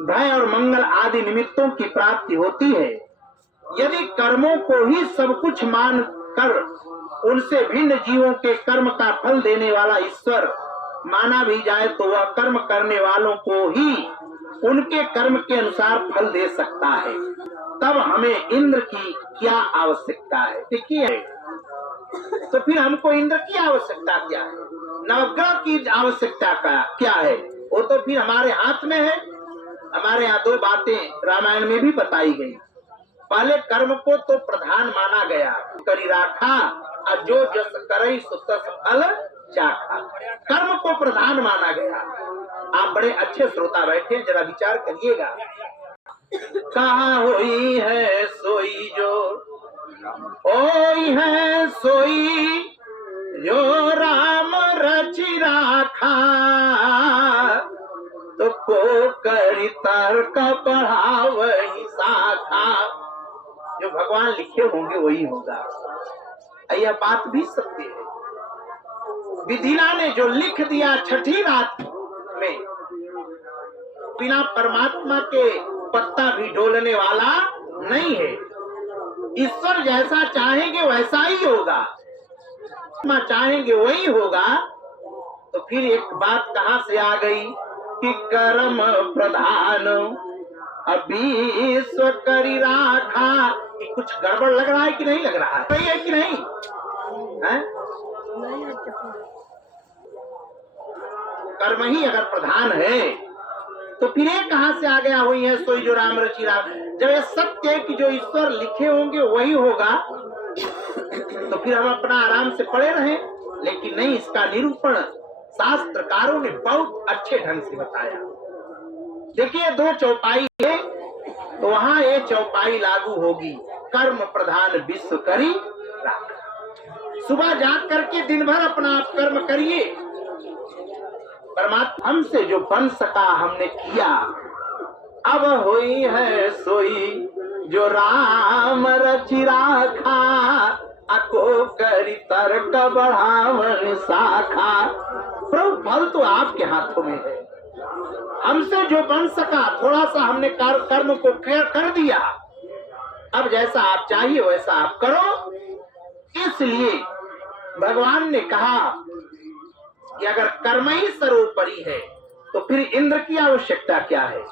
भय और मंगल आदि निमित्तों की प्राप्ति होती है। यदि कर्मों को ही सब कुछ मान कर उनसे भिन्न जीवों के कर्म का फल देने वाला ईश्वर माना भी जाए तो वह कर्म करने वालों को ही उनके कर्म के अनुसार फल दे सकता है। तब हमें इंद्र की क्या आवश्यकता है? देखिए, तो फिर हमको इंद्र की आवश्यकता क्या है, नवग्रह की आवश्यकता क्या है? वो तो फिर हमारे हाथ में है। हमारे यहाँ दो बातें रामायण में भी बताई गई। पहले कर्म को तो प्रधान माना गया, करी राखा और जो जस करई सो तस फल चाखा। कर्म को प्रधान माना गया। आप बड़े अच्छे श्रोता बैठे, जरा विचार करिएगा। कहाँ हुई है सोई जो ओई है सोई जो राम रचि राखा, तो को करी तर्क बढ़ावही शाखा। जो भगवान लिखे होंगे वही होगा। यह बात भी सत्य है। विधिना ने जो लिख दिया छठी रात में, बिना परमात्मा के पत्ता भी डोलने वाला नहीं है। ईश्वर जैसा चाहेंगे वैसा ही होगा, चाहेंगे वही होगा। तो फिर एक बात कहां से आ गई कि कर्म प्रधान अभी करी राखा। कि कुछ गड़बड़ लग रहा है कि नहीं लग रहा है? सही है कि नहीं है? कर्म ही अगर प्रधान है तो फिर ये कहां से आ गया हुई है सोई जो राम रचि राखा? जब ये सत्य है कि जो ईश्वर लिखे होंगे वही होगा, तो फिर हम अपना आराम से पड़े रहें। लेकिन नहीं, इसका निरूपण शास्त्रकारों ने बहुत अच्छे ढंग से बताया। देखिए, दो चौपाई है तो वहां ये चौपाई लागू होगी। कर्म प्रधान विश्व करी राखा। सुबह जाग करके दिन भर अपना आप कर्म करिए। परमात्मा हमसे जो बन सका हमने किया। अब हुई है सोई जो राम रचि राखा, अको करी तर्क बढ़ावन शाखा। प्रभु, फल तो आपके हाथों में है। हमसे जो बन सका, थोड़ा सा हमने कर्म को कर दिया। अब जैसा आप चाहिए वैसा आप करो। इसलिए भगवान ने कहा कि अगर कर्म ही सर्वोपरि है तो फिर इंद्र की आवश्यकता क्या है?